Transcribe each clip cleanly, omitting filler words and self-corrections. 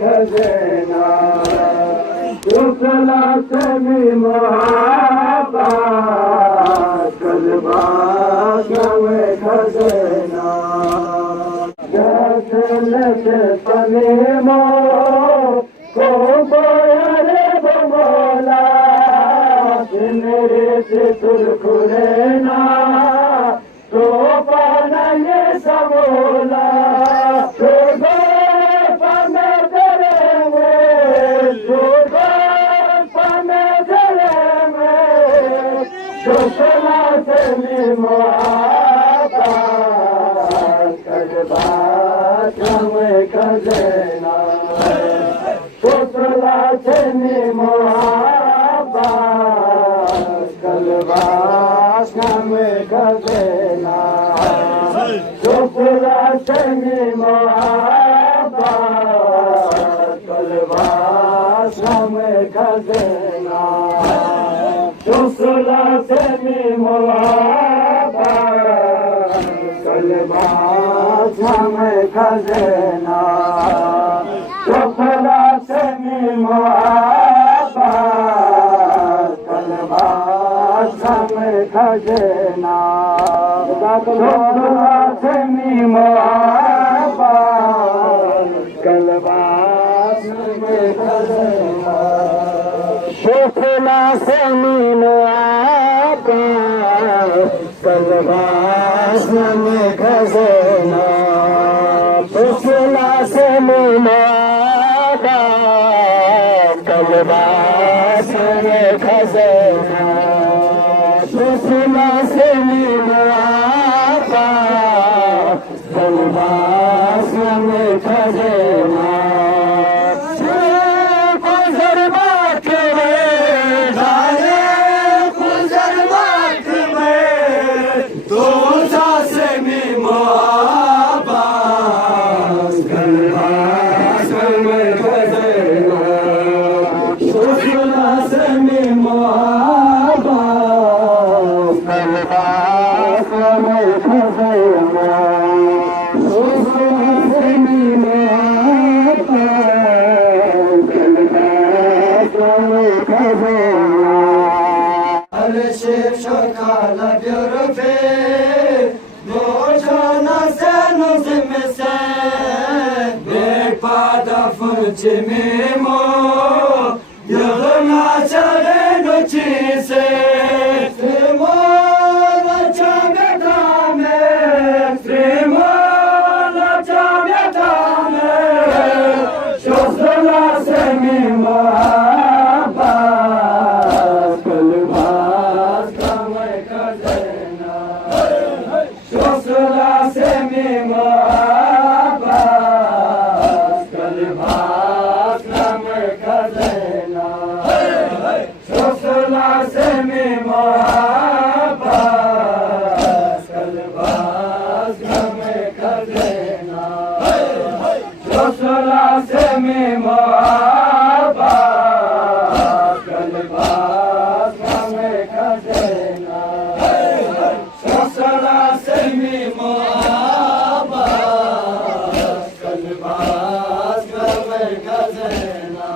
Come खजना कुशला से भी मोहब्बत कलबा में खजना जैसे लगे पने मो को बोले बोला मेरे से तुरखुरे ना तो पाना ये सबोला तो पाना जरेंगे तो पाना जरेंगे तो सला से मोहब्बत कलबा में खजना तो सला से मोहब्बत कलबा में खजना शुक्ला से मोहब्बत कलबा में खजना शुक्ला से मोहब्बत कलबा में खजना शुक्ला से मोहब्बत कलबा में खजना शुक्ला से मोहब्बत कलबा में खजना शुक्ला से मोहब्बत कलबा में खजना शुक्ला से मोहब्बत कलबा में खजना शुक्ला से मोहब्बत कलबा में खजना Cimimo, yılına çare noçise, Simola çametame, Simola çametame, şosla semimo abbas, kılbas kamay kazena, şosla semimo abbas, kılbas खजना Shukla से मोहब्बत कलबा में खजना शुक्ला से मोहब्बत कलबा में खजना शुक्ला से मोहब्बत कलबा में खजना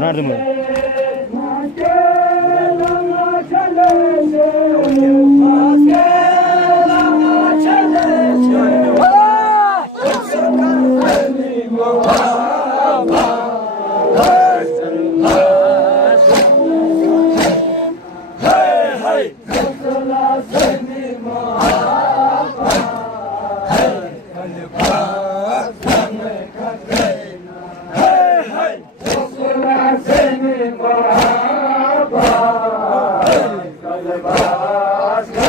Nerede mi? Kılbas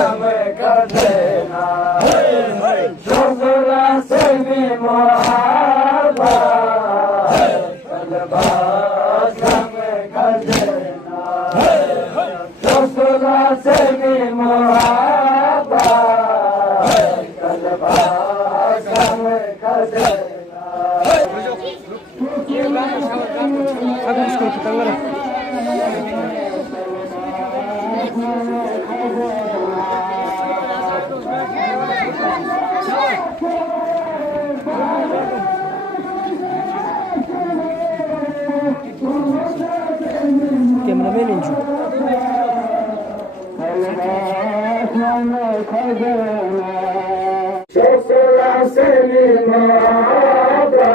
सनी माता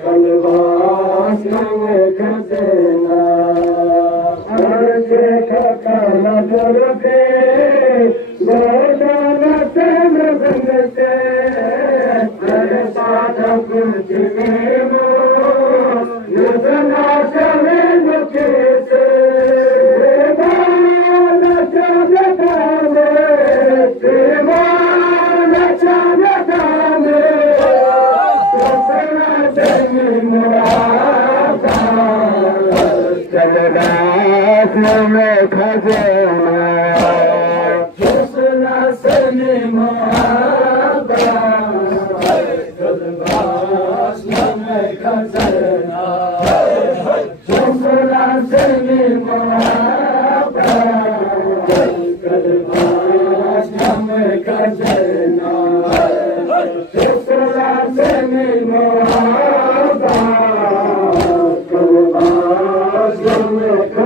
कलवास में खजना अर्जे खकल दुर्गे गोदान से मृगते हर साधक जिमेमो युजना चले मुझे से में खजना जोसना सनी माता कलवास में खजना जोसना सनी माता कलवास में खजना जोसना सनी माता कलवास में